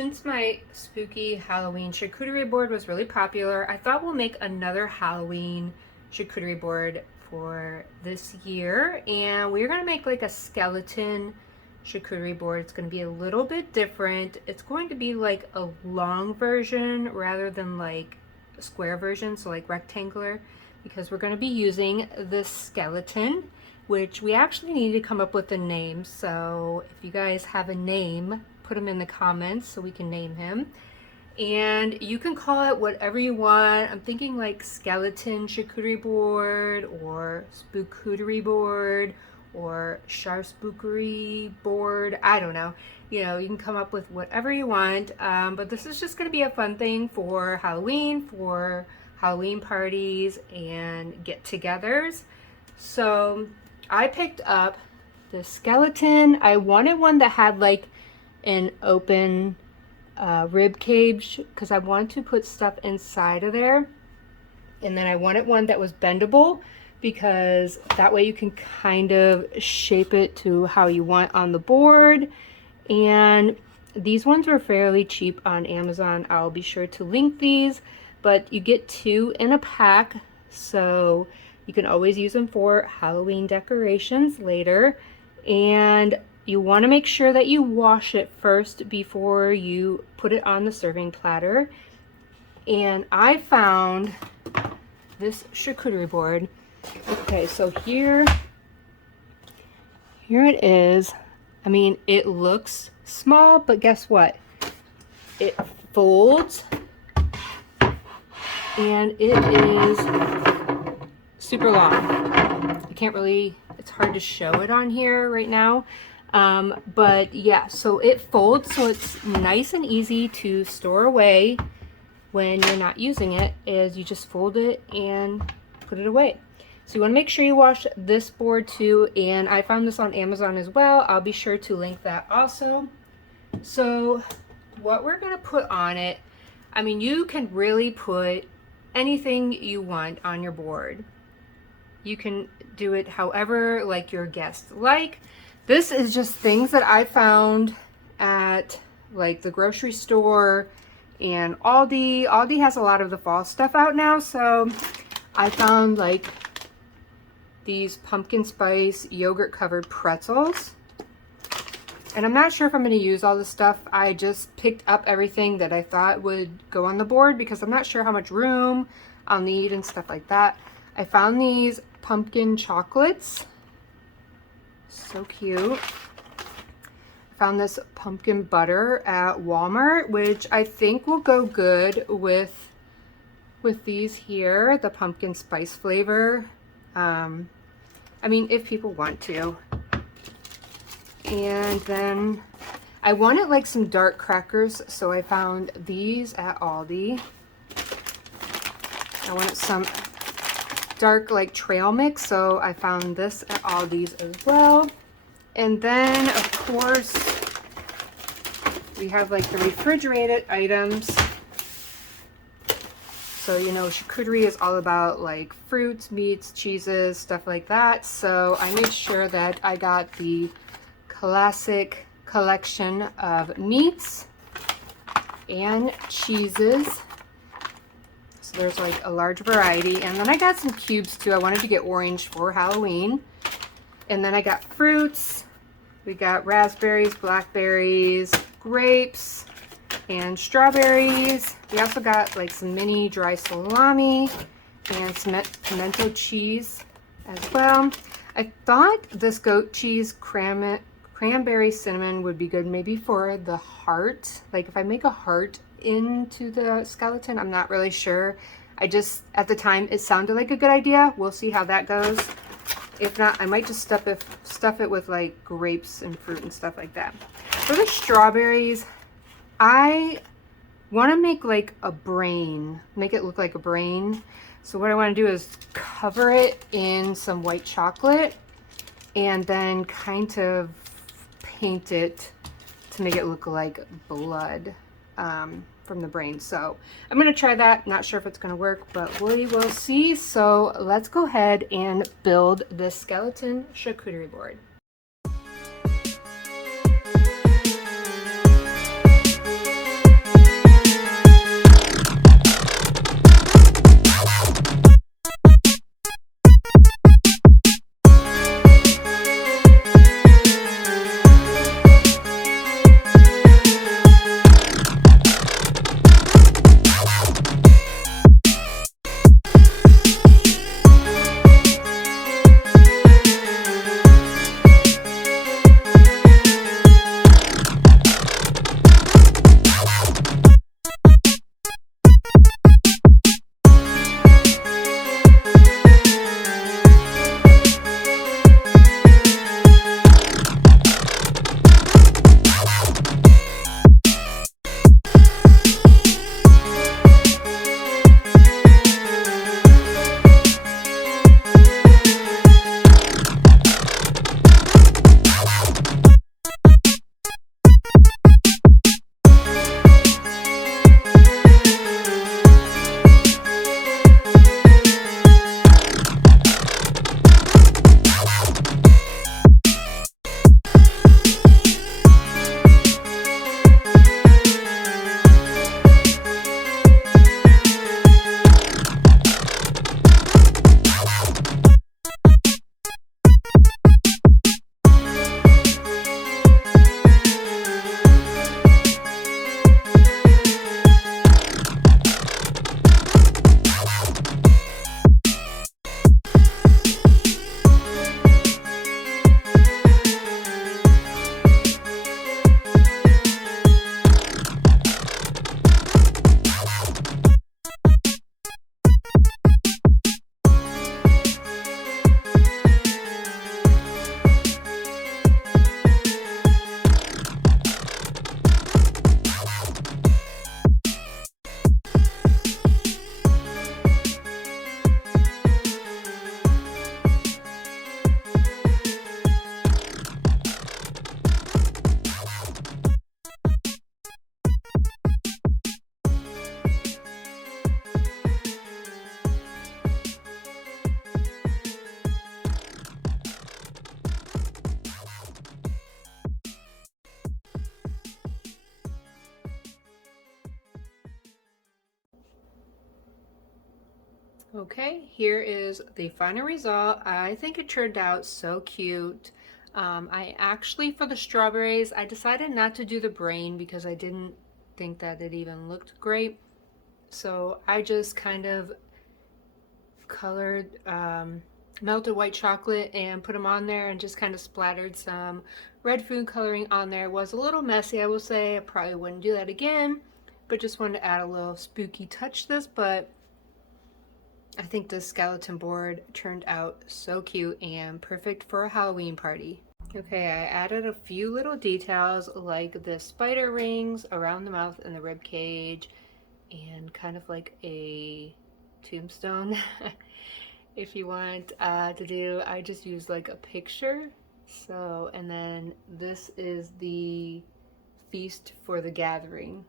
Since my spooky Halloween charcuterie board was really popular, I thought we'll make another Halloween charcuterie board for this year. And we're going to make like a skeleton charcuterie board. It's going to be a little bit different. It's going to be like a long version rather than like a square version, so like rectangular, because we're going to be using this skeleton, which we actually need to come up with a name. So if you guys have a name, put them in the comments so we can name him. And you can call it whatever you want. I'm thinking like skeleton charcuterie board or spookuterie board or charspookery board. I don't know. You know, you can come up with whatever you want. But this is just going to be a fun thing for Halloween parties and get-togethers. So I picked up the skeleton. I wanted one that had like an open rib cage because I wanted to put stuff inside of there. And then I wanted one that was bendable because that way you can kind of shape it to how you want on the board. And these ones were fairly cheap on Amazon. I'll be sure to link these, but you get 2 in a pack, so you can always use them for Halloween decorations later. And you want to make sure that you wash it first before you put it on the serving platter. And I found this charcuterie board. Okay, so here it is. I mean, it looks small, but guess what? It folds and it is super long. You can't really, it's hard to show it on here right now. But yeah, so it folds, so it's nice and easy to store away when you're not using it, is you just fold it and put it away. So you want to make sure you wash this board too, and I found this on Amazon as well. I'll be sure to link that also. So what we're going to put on it, I mean, you can really put anything you want on your board. You can do it however like your guests like. This is just things that I found at like the grocery store and Aldi. Aldi has a lot of the fall stuff out now, so I found like these pumpkin spice yogurt covered pretzels. And I'm not sure if I'm going to use all this stuff. I just picked up everything that I thought would go on the board because I'm not sure how much room I'll need and stuff like that. I found these pumpkin chocolates. So cute. I found this pumpkin butter at Walmart, which I think will go good with these here, the pumpkin spice flavor. I mean, if people want to. And then I wanted like some dark crackers, so I found these at Aldi. I wanted some dark like trail mix, so I found this at Aldi's as well. And then of course we have like the refrigerated items. So you know, charcuterie is all about like fruits, meats, cheeses, stuff like that. So I made sure that I got the classic collection of meats and cheeses. So there's like a large variety. And then I got some cubes too. I wanted to get orange for Halloween. And then I got fruits. We got raspberries, blackberries, grapes, and strawberries. We also got like some mini dry salami and some pimento cheese as well. I thought this goat cheese cranberry cinnamon would be good maybe for the heart. Like if I make a heart into the skeleton, I'm not really sure. I just, at the time, it sounded like a good idea. We'll see how that goes. If not, I might just stuff it with like grapes and fruit and stuff like that. For the strawberries, I want to make like a brain, make it look like a brain. So what I want to do is cover it in some white chocolate and then kind of paint it to make it look like blood from the brain. So I'm going to try that. Not sure if it's going to work, but we will see. So let's go ahead and build this skeleton charcuterie board. Okay, here is the final result. I think it turned out so cute. I actually, for the strawberries, I decided not to do the brain because I didn't think that it even looked great. So I just kind of colored melted white chocolate and put them on there and just kind of splattered some red food coloring on there. It was a little messy, I will say. I probably wouldn't do that again, but just wanted to add a little spooky touch to this. But I think this skeleton board turned out so cute and perfect for a Halloween party. Okay, I added a few little details like the spider rings around the mouth and the rib cage and kind of like a tombstone. If you want to do, I just used like a picture. So, and then this is the feast for the gathering.